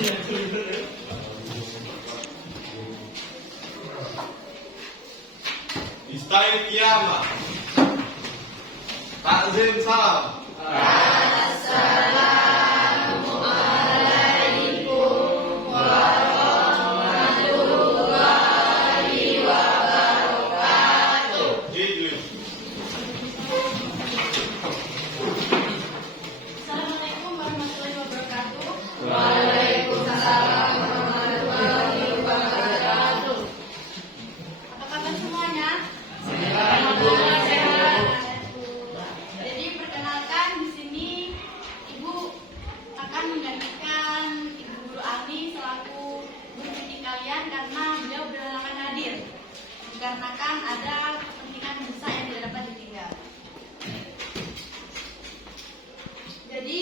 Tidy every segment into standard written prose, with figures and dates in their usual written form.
Istai kiamat. Takzim salam. Assalamualaikum warahmatullahi wabarakatuh. English. Assalamualaikum warahmatullahi wabarakatuh. Waalaikumsalam warahmatullahi wabarakatuh. Apa kabar semuanya? Alhamdulillah sehat. Jadi perkenalkan di sini Ibu akan menggantikan Ibu Guru Ani selaku guru PT kalian karena beliau berhalangan hadir dikarenakan ada kepentingan mendesak yang tidak dapat ditinggal. Jadi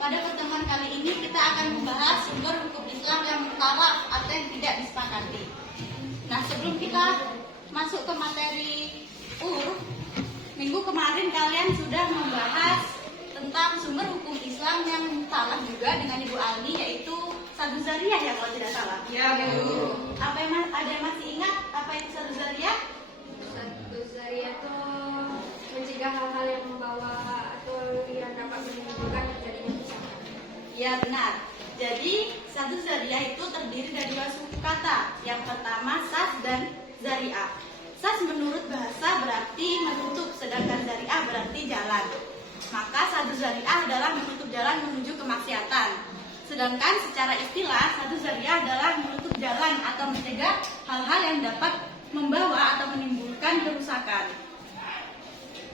pada pertemuan kali ini kita akan membahas sumber hukum Islam yang mutlak atau yang tidak disepakati. Nah, sebelum kita masuk ke materi minggu kemarin kalian sudah membahas tentang sumber hukum Islam yang mutlak juga dengan Ibu Alni, yaitu Saddu Zariyah ya kalau tidak salah. Ya, Bu. Ada yang masih ingat apa itu Saddu Zariyah? Saddu Zariyah itu mencegah hal-hal yang membawa atau yang dapat menimbulkan terjadinya kerusakan. Ya benar. Jadi Saddu Zariyah itu terdiri dari dua suku kata. Yang pertama sas dan zari'ah. Sas menurut bahasa berarti menutup, sedangkan zari'ah berarti jalan. Maka Saddu Zari'ah adalah menutup jalan menuju kemaksiatan. Sedangkan secara istilah Saddu Zariyah adalah menutup jalan atau mencegah hal-hal yang dapat membawa atau menimbulkan kerusakan.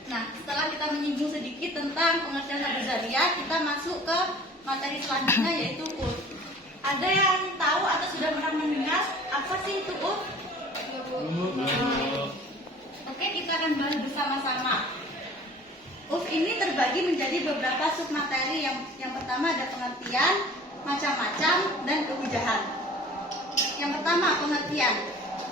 Nah, setelah kita menyinggung sedikit tentang pengertian Saddu Zariyah, kita masuk ke materi selanjutnya yaitu urf. Ada yang tahu atau sudah pernah mendengar apa sih itu urf? Oke, kita akan bahas bersama-sama. Urf ini terbagi menjadi beberapa submateri. Yang pertama ada pengertian, macam-macam, dan kehujahan. Yang pertama pengertian.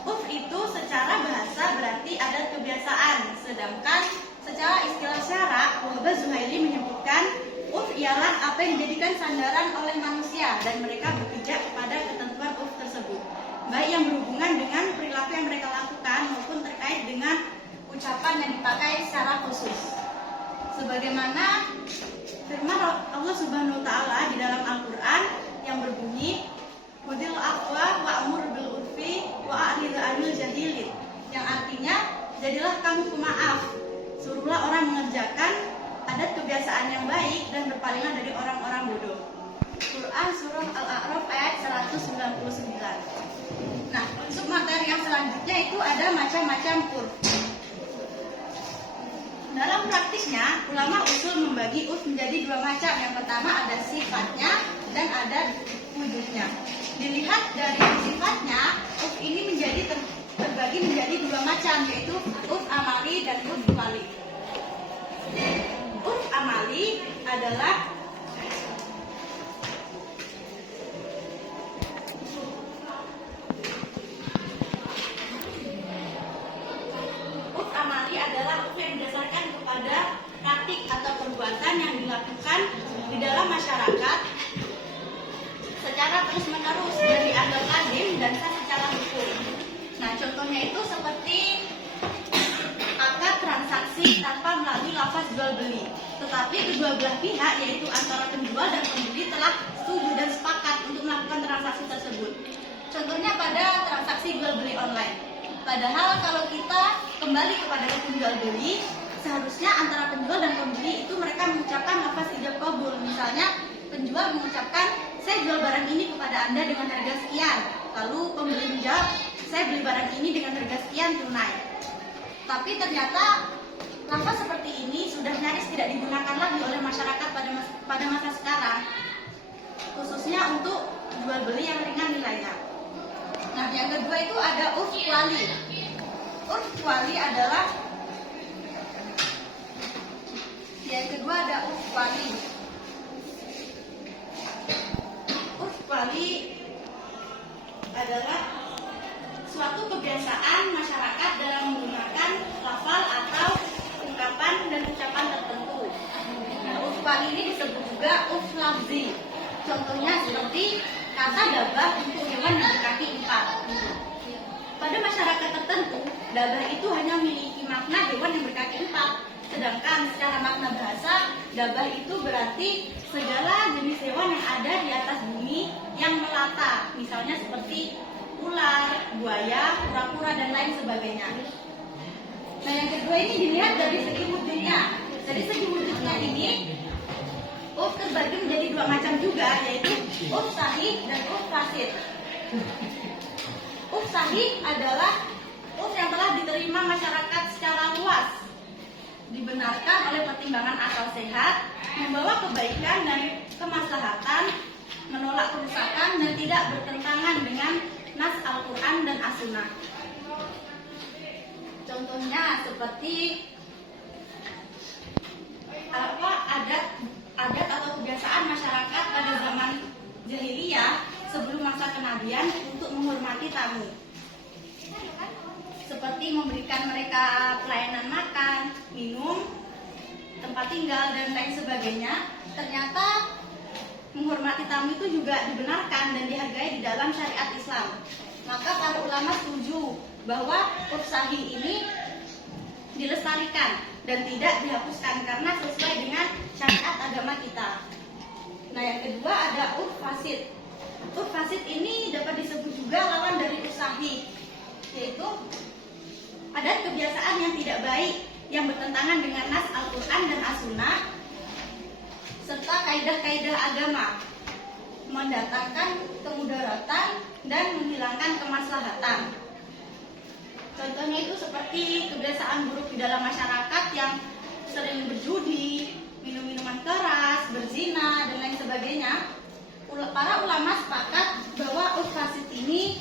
Urf itu secara bahasa berarti adat kebiasaan, sedangkan secara istilah syara, Wahbah Zuhaili menyebutkan urf ialah apa yang dijadikan sandaran oleh manusia dan mereka berpijak kepada ketentuan urf tersebut, baik yang berhubungan dengan perilaku yang mereka lakukan maupun terkait dengan ucapan yang dipakai secara khusus. Sebagaimana firman Allah Subhanahu wa taala di dalam Al-Qur'an yang berbunyi Khudil afwa wa'mur bil urfi wa'rid 'anil jahilin, yang artinya jadilah kamu pemaaf, suruhlah orang mengerjakan adat kebiasaan yang baik dan berpalinglah dari orang-orang bodoh. Quran surah Al-A'raf ayat 199. Nah, untuk materi yang selanjutnya itu ada macam-macam urf. Dalam praktisnya, ulama usul membagi urf menjadi dua macam. Yang pertama ada sifatnya dan ada wujudnya. Dilihat dari sifatnya, urf ini terbagi menjadi dua macam, yaitu urf amali dan urf wali. Urf amali adalah urf yang berdasarkan kepada praktik atau perbuatan yang dilakukan di dalam masyarakat secara terus-menerus dan dianggap lazim dan sah secara hukum. Nah, contohnya itu seperti akad transaksi tanpa melalui lafaz jual beli, tetapi kedua belah pihak yaitu antara penjual dan pembeli telah setuju dan sepakat untuk melakukan transaksi tersebut. Contohnya pada transaksi jual beli online. Padahal kalau kita kembali kepada hukum jual beli, seharusnya antara penjual dan pembeli itu mereka mengucapkan lafaz ijab qabul. Misalnya penjual mengucapkan saya jual barang ini kepada Anda dengan harga sekian, lalu pembeli menjawab saya beli barang ini dengan harga sekian tunai. Tapi ternyata lafaz seperti ini sudah nyaris tidak digunakan lagi oleh masyarakat pada masa sekarang, khususnya untuk jual beli yang ringan nilainya. Nah, yang kedua itu ada urf wali. Urf wali adalah yang kedua ada urf wali. Urf wali adalah suatu kebiasaan masyarakat dalam menggunakan lafal atau ungkapan dan ucapan tertentu. Nah, urf wali ini disebut juga urf lafzi. Contohnya seperti kata dabah untuk hewan yang berkaki 4. Pada masyarakat tertentu, dabah itu hanya memiliki makna hewan yang berkaki 4. Sedangkan secara makna bahasa, dabah itu berarti segala jenis hewan yang ada di atas bumi yang melata. Misalnya seperti ular, buaya, kura-kura, dan lain sebagainya. Nah, yang kedua ini dilihat dari segi wujudnya. Dari segi wujudnya ini, urf terbagi menjadi 2 macam juga, yaitu urf sahih dan urf fasid. Urf sahih adalah urf yang telah diterima masyarakat secara luas, dibenarkan oleh pertimbangan akal sehat, membawa kebaikan dan kemaslahatan, menolak kerusakan dan tidak bertentangan dengan nas Al-Quran dan As-Sunnah. Contohnya seperti adat atau kebiasaan masyarakat pada zaman jahiliyah sebelum masa kenabian untuk menghormati tamu, seperti memberikan mereka pelayanan makan, minum, tempat tinggal, dan lain sebagainya. Ternyata menghormati tamu itu juga dibenarkan dan dihargai di dalam syariat Islam. Maka para ulama setuju bahwa urf sahih ini dilestarikan dan tidak dihapuskan karena sesuai dengan syariat agama kita. Nah, yang kedua ada urf fasid. Urf fasid ini dapat disebut juga lawan dari urf sahih, yaitu adat kebiasaan yang tidak baik yang bertentangan dengan nas Al-Quran dan As-Sunnah serta kaidah-kaidah agama, mendatangkan kemudaratan dan menghilangkan kemaslahatan. Contohnya itu seperti kebiasaan buruk di dalam masyarakat yang sering berjudi, minum minuman keras, berzina, dan lain sebagainya. Para ulama sepakat bahwa urf fasid ini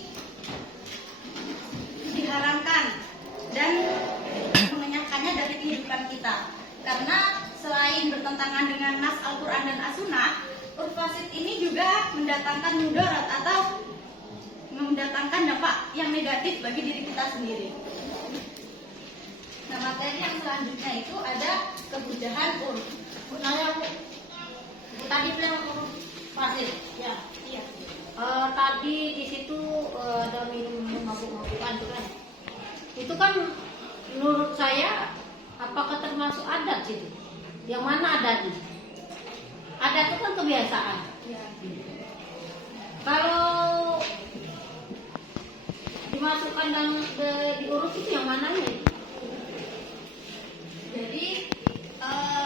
diharamkan dan mengenyahkannya dari kehidupan kita. Karena selain bertentangan dengan nas Al-Quran dan As-Sunnah, urf fasid ini juga mendatangkan mudarat atau mendatangkan dampak yang negatif bagi diri kita sendiri. Nah, materi yang selanjutnya itu ada kebudahan urf. Tadi bilang urf fasid, ya. Iya. Tadi di situ ada minum mabuk-mabukan itu kan. Itu kan menurut saya apakah termasuk adat itu? Yang mana adatnya? Adat itu kan kebiasaan. Ya. Kalau dimasukkan dan diurus itu yang mananya? Jadi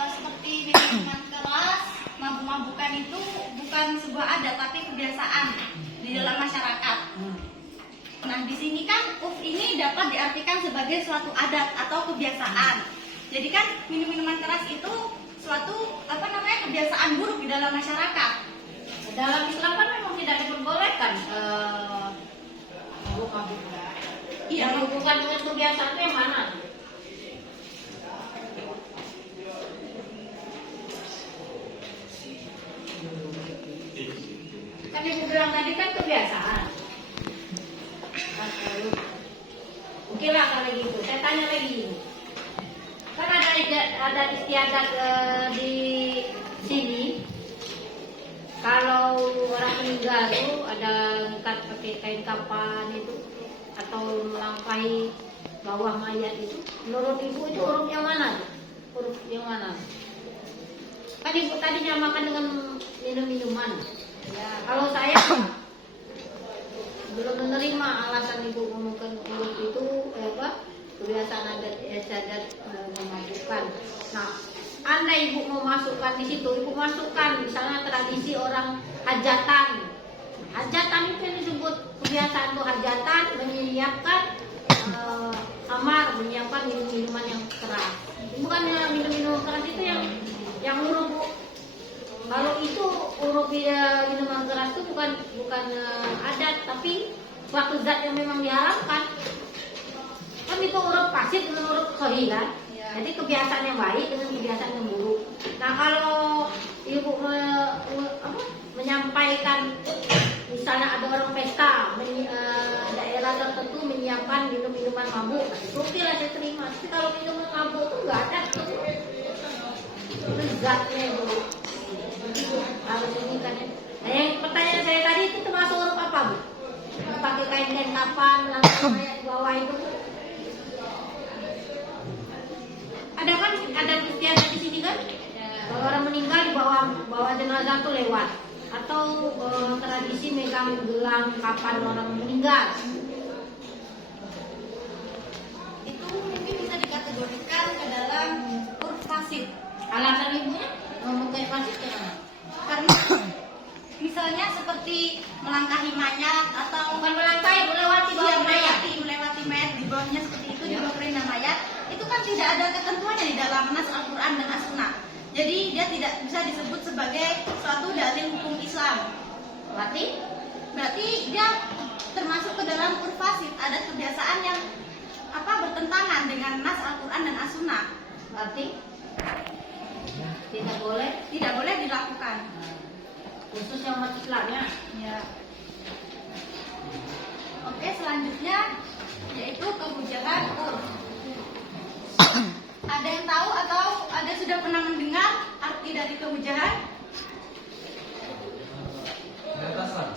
seperti minuman keras, mabuk-mabukan itu bukan sebuah adat tapi kebiasaan di dalam masyarakat. Nah, di sini kan urf ini dapat diartikan sebagai suatu adat atau kebiasaan. Jadi kan minum-minuman keras itu suatu kebiasaan buruk di dalam masyarakat. Dalam Islam kan memang tidak diperbolehkan mabuk-mabuk. Iya, Yang bukan dengan kebiasaan itu yang mana? Kan ibu bilang tadi kan kebiasaan. Oke lah kalau gitu. Saya tanya lagi. Kan ada istiadat di sini. Kalau orang meninggal itu ada ikat pakai kain kapan itu atau melangkahi bawah mayat itu. Menurut ibu itu huruf yang mana? Huruf yang mana? Kan ibu tadi nyamakan dengan minum-minuman. Ya, kalau saya belum menerima alasan ibu ngomongkan huruf itu kebiasaan adat istiadat memabukkan. Nah, andai ibu mau masukkan di situ, ibu masukkan misalnya tradisi orang hajatan. Hajatan itu yang disebut kebiasaan itu hajatan menyiapkan kamar, menyiapkan minuman yang keras. Bukan minum keras itu yang huruf Bu. Kalau itu huruf minuman keras itu bukan adat, tapi suatu zat yang memang diharamkan. Kan itu huruf fasid dengan huruf sahih kan? Jadi kebiasaan yang baik dengan kebiasaan yang buruk. Nah, kalau ibu menyampaikan misalnya ada orang pesta daerah tertentu menyiapkan minuman mabuk, itu oke lah saya terima. Tapi kalau minuman mabuk itu nggak ada tuh zatnya itu harus ini kan ya. Nah, dan kapan langsung mayat di bawah itu. Ada kan ada istiadat di sini kan? Kalau orang meninggal di bawah jenazah tuh lewat. Atau tradisi megang gelang kapan orang meninggal. Itu mungkin bisa dikategorikan ke dalam urf fasid. Alasan ibunya ngomong kayak fasid kenapa? Karena misalnya seperti melangkahi mayat atau Bukan melangkahi, melewati bawah mayat. melewati mayat di bawahnya seperti itu, di Ya. bawah kerenda mayat, itu kan tidak ada ketentuannya di dalam nas Al-Quran dan As-Sunnah. Jadi dia tidak bisa disebut sebagai suatu dalil hukum Islam. Berarti dia termasuk ke dalam urf fasid, ada kebiasaan yang bertentangan dengan nas Al-Quran dan As-Sunnah. Berarti tidak boleh dilakukan. khusus yang umat Islamnya. Ya. Oke, selanjutnya yaitu kehujahan urf. Ada yang tahu atau ada sudah pernah mendengar arti dari kehujahan? Atasan.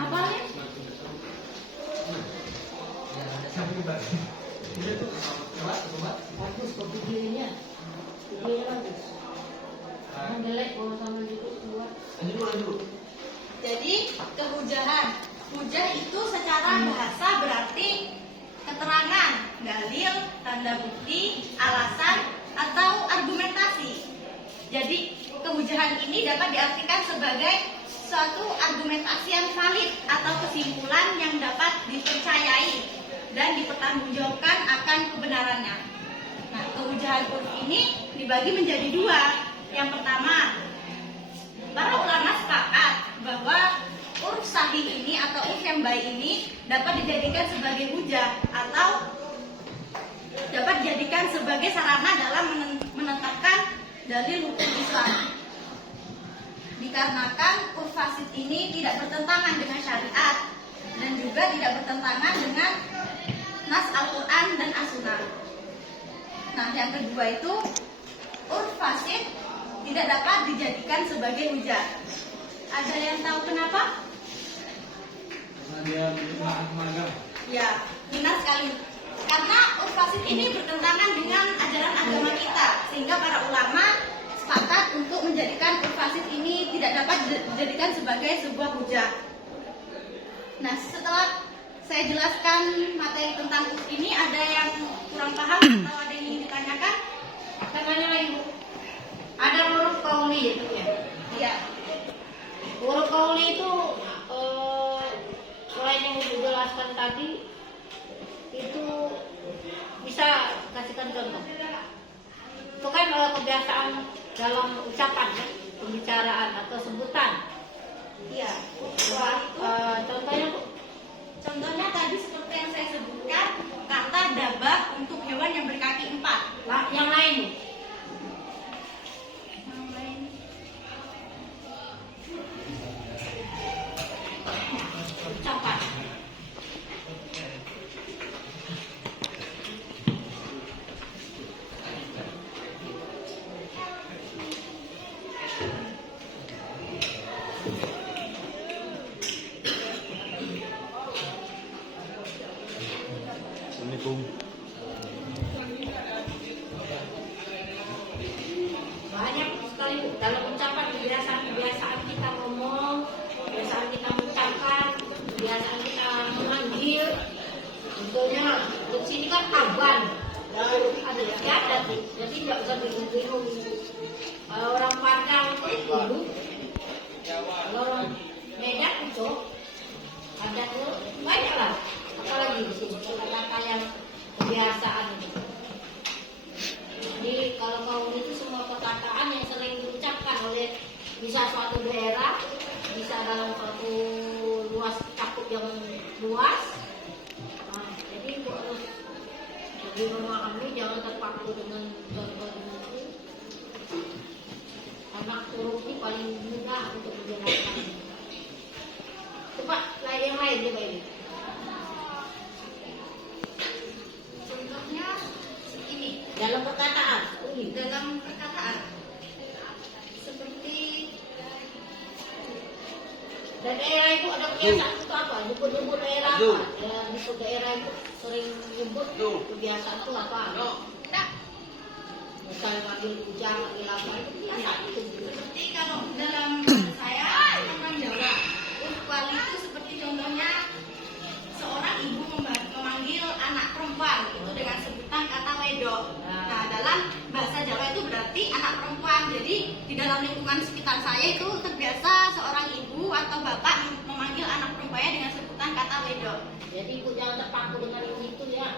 Apa nih? Bagus kok videonya. Videonya bagus. Mendelek kalau sambil duduk keluar. Jadi kehujahan. Hujah itu secara bahasa berarti keterangan, dalil, tanda bukti, alasan, atau argumentasi. Jadi kehujahan ini dapat diartikan sebagai suatu argumentasi yang valid atau kesimpulan yang dapat dipercayai dan dipertanggungjawabkan akan kebenarannya. Nah, kehujahan urf ini dibagi menjadi dua. Yang pertama, para ulama sepakat bahwa urf sahih ini atau urf yang baik ini dapat dijadikan sebagai hujah atau dapat dijadikan sebagai sarana dalam menetapkan dalil hukum Islam. Dikarenakan urf fasid ini tidak bertentangan dengan syariat dan juga tidak bertentangan dengan nas Al-Quran dan As-Sunnah. Nah, yang kedua itu urf fasid tidak dapat dijadikan sebagai hujah. Ada yang tahu kenapa? Karena dia menagam. Ya, benar sekali. Karena urf fasid ini bertentangan dengan ajaran agama kita, sehingga para ulama sepakat untuk menjadikan urf fasid ini tidak dapat dijadikan sebagai sebuah hujah. Nah, setelah saya jelaskan materi tentang urf ini, ada yang kurang paham atau ada yang ingin ditanyakan? Tanya lagi Bu. Ada huruf kauli itu ya. Iya. Huruf kauli itu selain yang dijelaskan tadi, itu bisa kasihkan contoh. Itu kan kebiasaan dalam ucapan ya, pembicaraan atau sebutan. Iya. Contohnya Bu. Contohnya tadi seperti yang saya sebutkan, kata dabah untuk hewan yang berkaki 4. Yang lain Bu. Yang lain. Ucapan. Assalamualaikum. Banyak sekali Bu. Dalam ucapan kebiasaan kita ngomong, kebiasaan kita mengucapkan, kebiasaan kita memanggil. Contohnya di sini kan aban, ada istiadat, jadi nggak usah bingung-bingung. Kalau orang Padang itu dulu, kalau orang Medan itu ada tuh banyak lah. Apalagi di sini kata-kata yang kebiasaan ini. Jadi kalau kaum itu semua perkataan yang sering diucapkan oleh bisa suatu daerah, bisa dalam suatu luas cakup yang luas. Nah, jadi Bu harus lebih memahami, jangan terpaku dengan contoh ini. Anak huruf ini paling mudah untuk dijelaskan. Coba yang lain coba ini. Contohnya ini. Dalam perkataan. Dalam perkataan seperti Dan daerah itu ada kebiasaan itu apa? Nyebut-nyebut daerah apa? Ya, nyebut daerah itu sering nyebut kebiasaan itu apa? Misalnya manggil ujang, manggil apa itu biasa itu. Seperti kalau dalam saya orang Jawa, Wali itu seperti contohnya seorang ibu memanggil anak perempuan itu dengan sebutan kata wedok. Nah, dalam bahasa Jawa itu berarti anak perempuan. Jadi di dalam lingkungan sekitar saya itu terbiasa seorang ibu atau bapak memanggil anak perempuannya dengan sebutan kata wedok. Jadi ibu jangan terpaku dengan itu ya.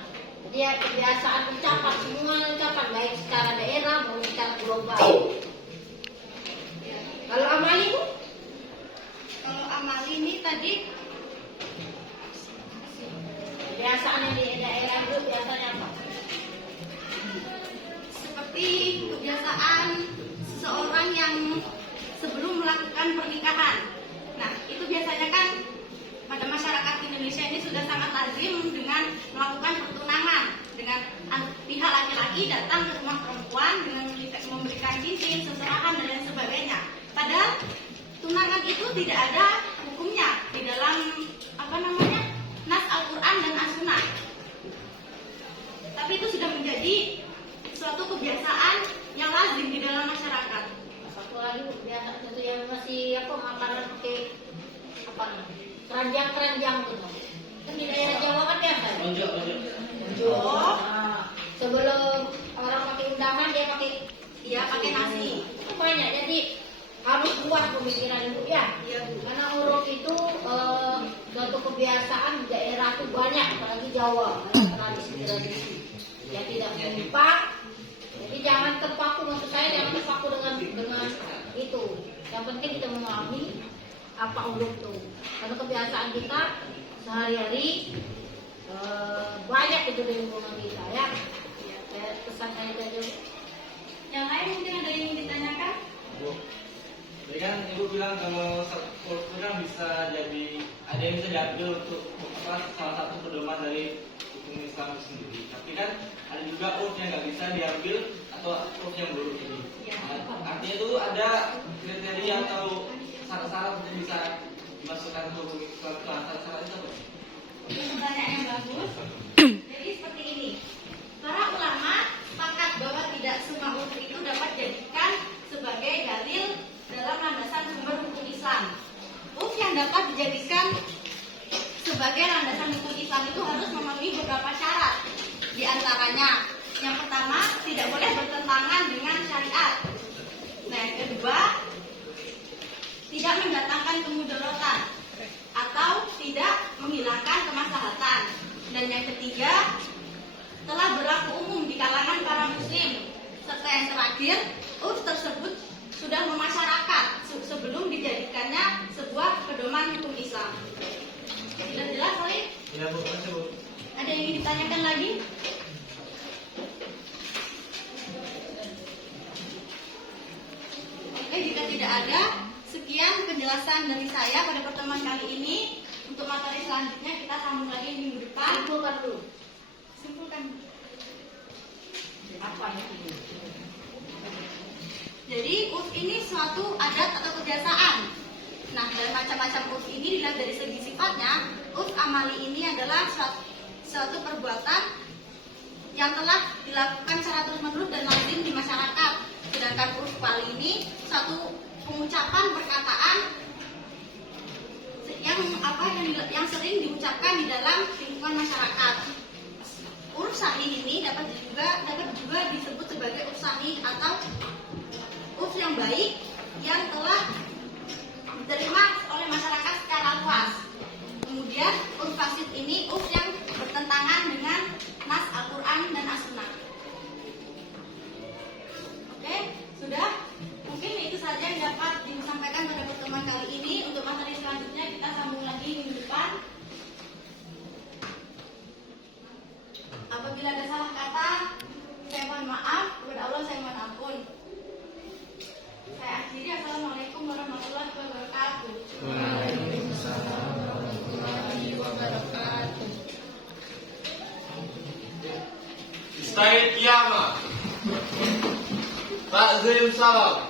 Jadi ya kebiasaan ucapan, semua ucapan baik secara daerah maupun secara global. Kalau amali bu? Kalau amali ini tadi Kebiasaan yang di daerah itu biasanya apa? seperti kebiasaan seseorang yang sebelum melakukan pernikahan. Nah, itu biasanya kan pada masyarakat Indonesia ini sudah sangat lazim dengan melakukan pertunangan dengan pihak laki-laki datang ke rumah perempuan dengan memberikan cincin, seserahan dan lain sebagainya. Padahal tunangan itu tidak ada hukumnya di dalam nas Al-Quran dan As-Sunnah. Tapi itu sudah menjadi suatu kebiasaan yang lazim di dalam masyarakat. Satu lagi kebiasaan itu yang masih makanan pakai keranjang gitu. Kan di daerah Jawa kan biasa. Lonjok. Nah, sebelum orang pakai undangan dia pakai nasi. Itu banyak. Jadi harus buat pemikiran ibu ya. Iya, Bu. Karena urut itu suatu kebiasaan di daerah itu banyak, apalagi Jawa, tradisi-tradisi. Ya tidak menyimpang. Jadi jangan terpaku, maksud saya jangan terpaku dengan itu. Yang penting kita memahami apa urut itu. Karena kebiasaan kita sehari-hari banyak itu di lingkungan kita ya. Pesan saya tadi. Yang lain mungkin ada yang ingin ditanyakan? Bu, tadi kan ibu bilang kalau Al-Quran bisa jadi ada yang bisa diambil untuk salah satu pedoman dari hukum Islam itu sendiri. Tapi kan ada juga urf yang nggak bisa diambil atau urf yang buruk ini. Artinya itu ada kriteria atau syarat-syarat untuk bisa dimasukkan ke hukum Islam. Syarat-syarat itu apa? Pertanyaan yang bagus. Jadi seperti ini. Para ulama sepakat bahwa tidak semua urf itu dapat dijadikan sebagai dalil dalam landasan sumber hukum Islam. Urf yang dapat dijadikan sebagai landasan hukum Islam itu harus memenuhi beberapa syarat. Di antaranya, yang pertama, tidak boleh bertentangan dengan syariat. Nah, yang kedua, tidak mendatangkan kemudaratan atau tidak menghilangkan kemaslahatan. Dan yang ketiga, telah berlaku umum di kalangan para muslim. Serta yang terakhir, urf tersebut sudah memasyarakat sebelum dijadikannya sebuah pedoman hukum Islam. Sudah jelas, Solid? Ya, Bu. Terima kasih, Bu. Ada yang ingin ditanyakan lagi? Oke, jika tidak ada, sekian penjelasan dari saya pada pertemuan kali ini. Untuk materi selanjutnya kita sambung lagi minggu depan. Simpulkan dulu. Simpulkan. Apa itu? Jadi urf ini suatu adat atau kebiasaan. Nah, dan macam-macam urf ini dilihat dari segi sifatnya. Urf amali ini adalah suatu perbuatan yang telah dilakukan secara terus-menerus dan lazim di masyarakat. Sedangkan urf wali ini suatu pengucapan perkataan yang sering diucapkan di dalam lingkungan masyarakat. Urf sahih ini dapat juga disebut sebagai urf sahih atau urf yang baik yang telah diterima oleh masyarakat secara luas. Kemudian urf fasid ini urf yang bertentangan dengan nas Al-Quran dan As-Sunnah. Oke, sudah? Mungkin itu saja yang dapat disampaikan pada pertemuan kali ini. Untuk materi selanjutnya kita sambung lagi minggu depan. Apabila ada salah kata, saya mohon maaf. Kepada Allah saya mohon ampun. Saya akhiri. Assalamualaikum warahmatullahi wabarakatuh. Waalaikumsalam warahmatullahi wabarakatuh. Istaid Kiyama. Takzim salam.